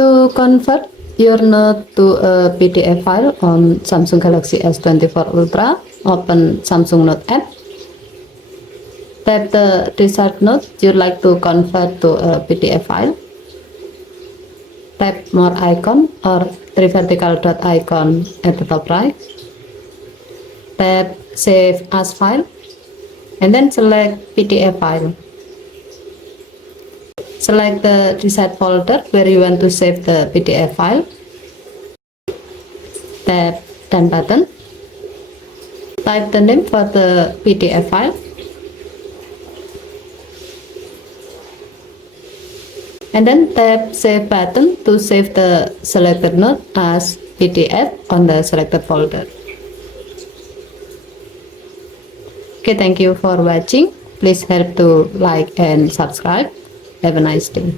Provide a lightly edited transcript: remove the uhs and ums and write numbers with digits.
To convert your note to a PDF file on Samsung Galaxy S24 Ultra, open Samsung Note app. Tap the desired note you'd like to convert to a PDF file. Tap more icon or three vertical dot icon at the top right. Tap Save as file and then select PDF file. Select the desired folder where you want to save the PDF file. Tap Done button. Type the name for the PDF file. And then tap Save button to save the selected note as PDF on the selected folder. Okay, thank you for watching. Please help to like and subscribe. Have a nice day.